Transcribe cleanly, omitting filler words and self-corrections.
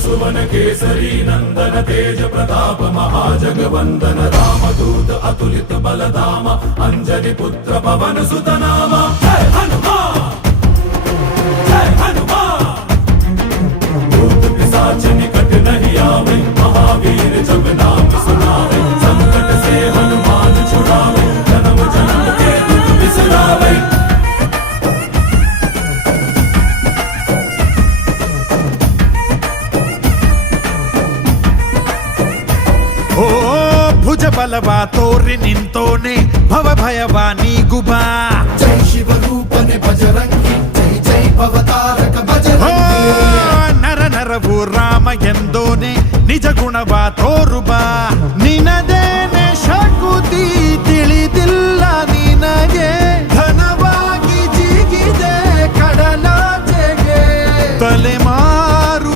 सुवन केसरी नंदन तेज प्रताप महाजगवंदन रामदूत अतुलित बलधाम अंजनी पुत्र पवन सुत नाम जय हनुमान जय हनुमान भूत पिशाच निकट नहीं आवे महावीर जब नाम सुनावे संकट से हनुमान छुड़ावे जन्म जन्म के दुख बिसरावे ಓ ಭುಜ ಬಲವಾ ತೋರಿ ನಿಂತೋನೆ ಭವ ಭಯವಾ ನೀಗುಬಾ ಜೈ ಶಿವ ರೂಪನೆ ಬಜರಂಗಿ ಜೈ ಜೈ ಭವತಾರಕ ಬಜರಂಗಿ ನರ ನರವು ರಾಮ ಎಂದೋನೆ ನಿಜ ಗುಣವಾ ತೋರುಬಾ ನಿನ